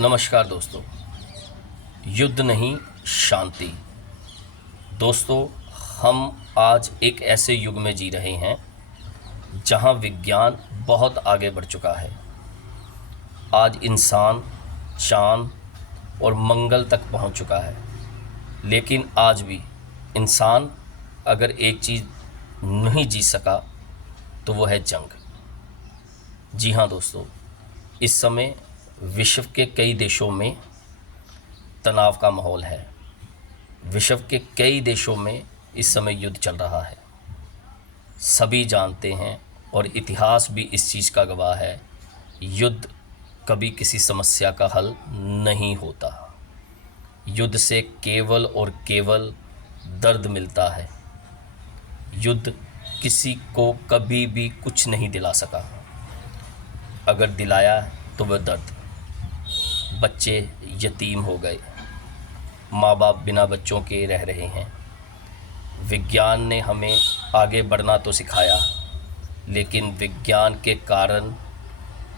नमस्कार दोस्तों। युद्ध नहीं, शांति। दोस्तों, हम आज एक ऐसे युग में जी रहे हैं जहां विज्ञान बहुत आगे बढ़ चुका है। आज इंसान चांद और मंगल तक पहुंच चुका है, लेकिन आज भी इंसान अगर एक चीज़ नहीं जीत सका तो वो है जंग। जी हाँ दोस्तों, इस समय विश्व के कई देशों में तनाव का माहौल है। विश्व के कई देशों में इस समय युद्ध चल रहा है। सभी जानते हैं और इतिहास भी इस चीज़ का गवाह है, युद्ध कभी किसी समस्या का हल नहीं होता। युद्ध से केवल और केवल दर्द मिलता है। युद्ध किसी को कभी भी कुछ नहीं दिला सका। अगर दिलाया तो वह दर्द। बच्चे यतीम हो गए, माँ बाप बिना बच्चों के रह रहे हैं। विज्ञान ने हमें आगे बढ़ना तो सिखाया, लेकिन विज्ञान के कारण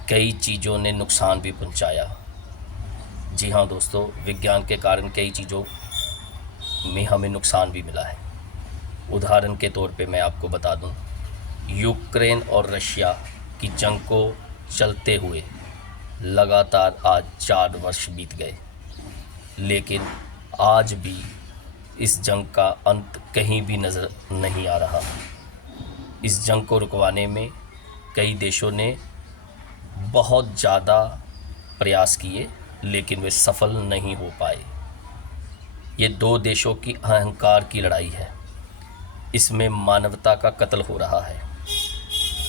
कई चीज़ों ने नुकसान भी पहुंचाया। जी हाँ दोस्तों, विज्ञान के कारण कई चीज़ों में हमें नुकसान भी मिला है। उदाहरण के तौर पे मैं आपको बता दूं, यूक्रेन और रशिया की जंग को चलते हुए लगातार आज 4 वर्ष बीत गए, लेकिन आज भी इस जंग का अंत कहीं भी नज़र नहीं आ रहा। इस जंग को रुकवाने में कई देशों ने बहुत ज़्यादा प्रयास किए, लेकिन वे सफल नहीं हो पाए। ये 2 देशों की अहंकार की लड़ाई है। इसमें मानवता का कत्ल हो रहा है।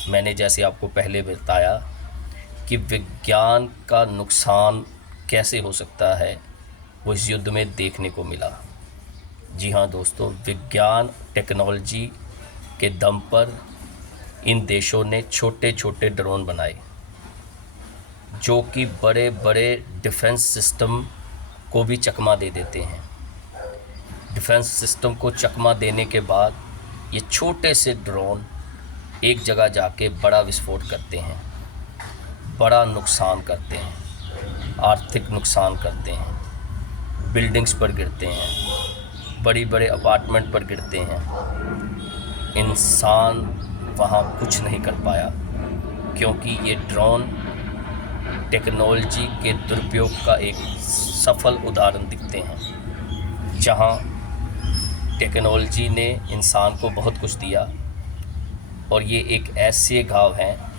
मैंने जैसे आपको पहले बताया कि विज्ञान का नुकसान कैसे हो सकता है, वो इस युद्ध में देखने को मिला। जी हाँ दोस्तों, विज्ञान टेक्नोलॉजी के दम पर इन देशों ने छोटे छोटे ड्रोन बनाए, जो कि बड़े बड़े डिफेंस सिस्टम को भी चकमा दे देते हैं। डिफेंस सिस्टम को चकमा देने के बाद ये छोटे से ड्रोन एक जगह जाके बड़ा विस्फोट करते हैं, बड़ा नुकसान करते हैं, आर्थिक नुकसान करते हैं, बिल्डिंग्स पर गिरते हैं, बड़ी बड़े अपार्टमेंट पर गिरते हैं। इंसान वहाँ कुछ नहीं कर पाया, क्योंकि ये ड्रोन टेक्नोलॉजी के दुरुपयोग का एक सफल उदाहरण दिखते हैं, जहाँ टेक्नोलॉजी ने इंसान को बहुत कुछ दिया, और ये एक ऐसे घाव हैं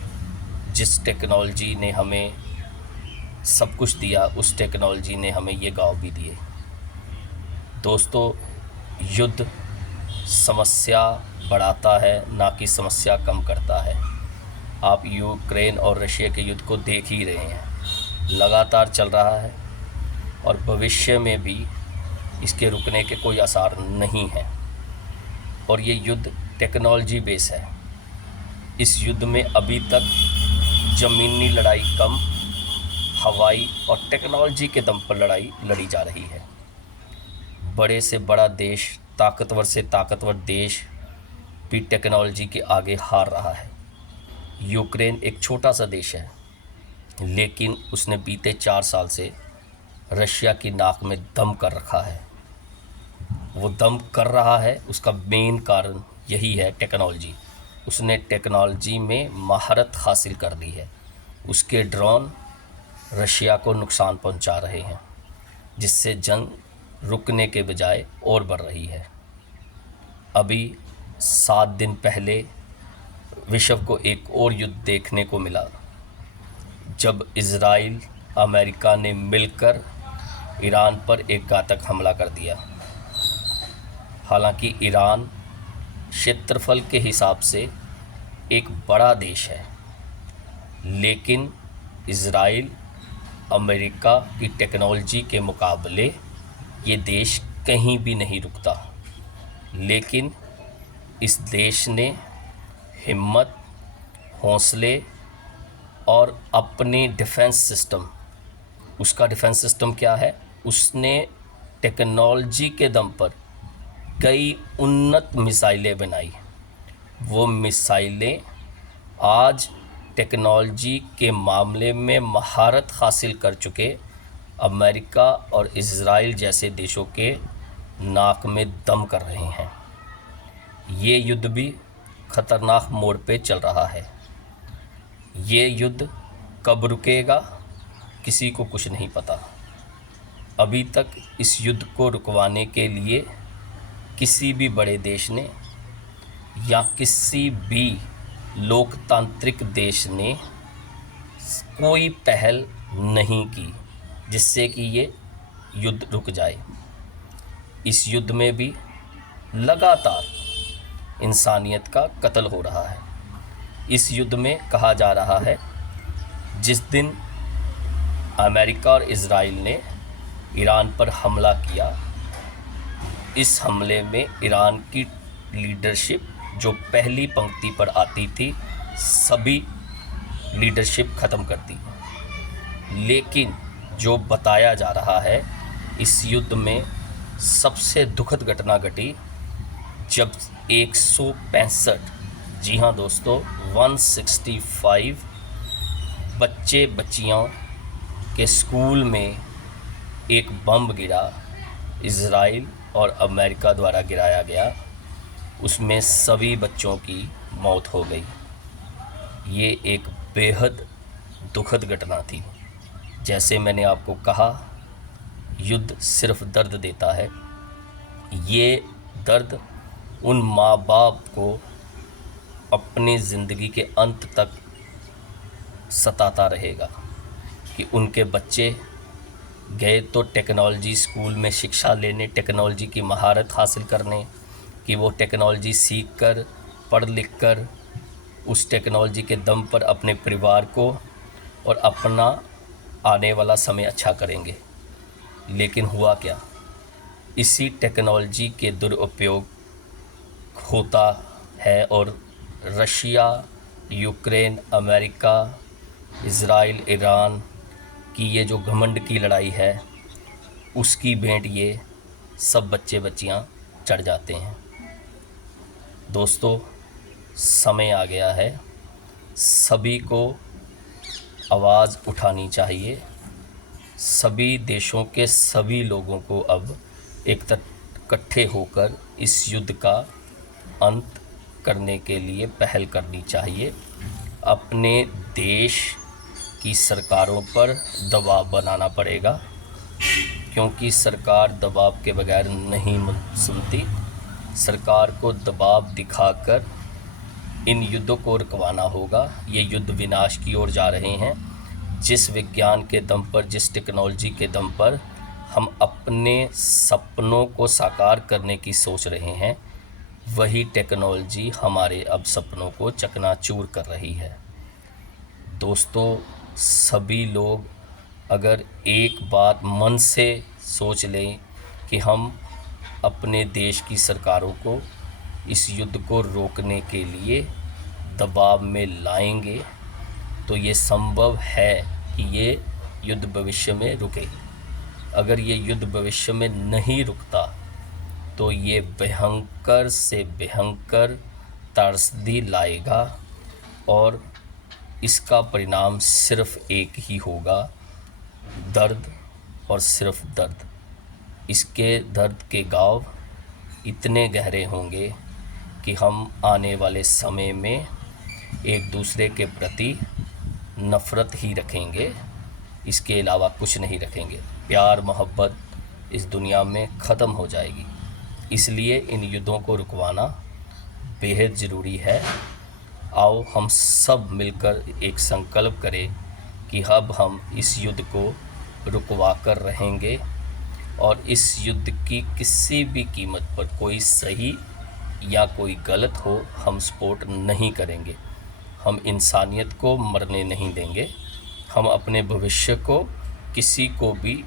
जिस टेक्नोलॉजी ने हमें सब कुछ दिया, उस टेक्नोलॉजी ने हमें ये घाव भी दिए। दोस्तों, युद्ध समस्या बढ़ाता है, ना कि समस्या कम करता है। आप यूक्रेन और रशिया के युद्ध को देख ही रहे हैं, लगातार चल रहा है और भविष्य में भी इसके रुकने के कोई आसार नहीं है। और ये युद्ध टेक्नोलॉजी बेस है। इस युद्ध में अभी तक ज़मीनी लड़ाई कम, हवाई और टेक्नोलॉजी के दम पर लड़ाई लड़ी जा रही है। बड़े से बड़ा देश, ताकतवर से ताकतवर देश भी टेक्नोलॉजी के आगे हार रहा है। यूक्रेन एक छोटा सा देश है, लेकिन उसने बीते 4 साल से रशिया की नाक में दम कर रखा है। वो दम कर रहा है, उसका मेन कारण यही है टेक्नोलॉजी। उसने टेक्नोलॉजी में महारत हासिल कर ली है। उसके ड्रोन रशिया को नुकसान पहुंचा रहे हैं, जिससे जंग रुकने के बजाय और बढ़ रही है। अभी 7 दिन पहले विश्व को एक और युद्ध देखने को मिला, जब इज़राइल अमेरिका ने मिलकर ईरान पर एक घातक हमला कर दिया। हालांकि ईरान क्षेत्रफल के हिसाब से एक बड़ा देश है, लेकिन इज़राइल अमेरिका की टेक्नोलॉजी के मुकाबले ये देश कहीं भी नहीं रुकता। लेकिन इस देश ने हिम्मत, हौसले और अपनी डिफेंस सिस्टम, उसका डिफेंस सिस्टम क्या है, उसने टेक्नोलॉजी के दम पर कई उन्नत मिसाइलें बनाई। वो मिसाइलें आज टेक्नोलॉजी के मामले में महारत हासिल कर चुके अमेरिका और इज़राइल जैसे देशों के नाक में दम कर रहे हैं। ये युद्ध भी खतरनाक मोड़ पे चल रहा है। ये युद्ध कब रुकेगा किसी को कुछ नहीं पता। अभी तक इस युद्ध को रुकवाने के लिए किसी भी बड़े देश ने या किसी भी लोकतांत्रिक देश ने कोई पहल नहीं की जिससे कि ये युद्ध रुक जाए। इस युद्ध में भी लगातार इंसानियत का कत्ल हो रहा है। इस युद्ध में कहा जा रहा है जिस दिन अमेरिका और इज़राइल ने ईरान पर हमला किया, इस हमले में ईरान की लीडरशिप जो पहली पंक्ति पर आती थी सभी लीडरशिप ख़त्म कर दी। लेकिन जो बताया जा रहा है इस युद्ध में सबसे दुखद घटना घटी जब 165, जी हाँ दोस्तों 165 बच्चे बच्चियों के स्कूल में एक बम गिरा, इज़राइल और अमेरिका द्वारा गिराया गया। उसमें सभी बच्चों की मौत हो गई। ये एक बेहद दुखद घटना थी। जैसे मैंने आपको कहा, युद्ध सिर्फ दर्द देता है। ये दर्द उन माँ बाप को अपनी ज़िंदगी के अंत तक सताता रहेगा कि उनके बच्चे गए तो टेक्नोलॉजी स्कूल में शिक्षा लेने, टेक्नोलॉजी की महारत हासिल करने, कि वो टेक्नोलॉजी सीख कर पढ़ लिख कर उस टेक्नोलॉजी के दम पर अपने परिवार को और अपना आने वाला समय अच्छा करेंगे। लेकिन हुआ क्या, इसी टेक्नोलॉजी के दुरुपयोग होता है और Russia, Ukraine, America, Israel, Iran की ये जो घमंड की लड़ाई है उसकी भेंट ये सब बच्चे बच्चियां चढ़ जाते हैं। दोस्तों, समय आ गया है, सभी को आवाज़ उठानी चाहिए। सभी देशों के सभी लोगों को अब इकट्ठे होकर इस युद्ध का अंत करने के लिए पहल करनी चाहिए। अपने देश की सरकारों पर दबाव बनाना पड़ेगा, क्योंकि सरकार दबाव के बगैर नहीं सुनती। सरकार को दबाव दिखाकर इन युद्धों को रुकवाना होगा। ये युद्ध विनाश की ओर जा रहे हैं। जिस विज्ञान के दम पर, जिस टेक्नोलॉजी के दम पर हम अपने सपनों को साकार करने की सोच रहे हैं, वही टेक्नोलॉजी हमारे अब सपनों को चकनाचूर कर रही है। दोस्तों, सभी लोग अगर एक बात मन से सोच लें कि हम अपने देश की सरकारों को इस युद्ध को रोकने के लिए दबाव में लाएंगे, तो ये संभव है कि ये युद्ध भविष्य में रुके। अगर ये युद्ध भविष्य में नहीं रुकता तो ये भयंकर से भयंकर त्रासदी लाएगा और इसका परिणाम सिर्फ एक ही होगा, दर्द और सिर्फ दर्द। इसके दर्द के घाव इतने गहरे होंगे कि हम आने वाले समय में एक दूसरे के प्रति नफ़रत ही रखेंगे, इसके अलावा कुछ नहीं रखेंगे। प्यार मोहब्बत इस दुनिया में ख़त्म हो जाएगी। इसलिए इन युद्धों को रुकवाना बेहद ज़रूरी है। आओ हम सब मिलकर एक संकल्प करें कि अब हम इस युद्ध को रुकवा कर रहेंगे और इस युद्ध की किसी भी कीमत पर, कोई सही या कोई गलत हो, हम सपोर्ट नहीं करेंगे। हम इंसानियत को मरने नहीं देंगे। हम अपने भविष्य को किसी को भी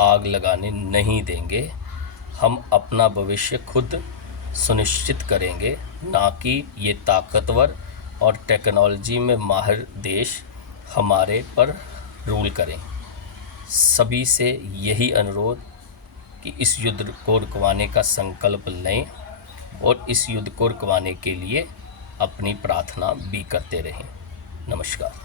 आग लगाने नहीं देंगे। हम अपना भविष्य खुद सुनिश्चित करेंगे, ना कि ये ताकतवर और टेक्नोलॉजी में माहिर देश हमारे पर रूल करें। सभी से यही अनुरोध कि इस युद्ध को रुकवाने का संकल्प लें और इस युद्ध को रुकवाने के लिए अपनी प्रार्थना भी करते रहें। नमस्कार।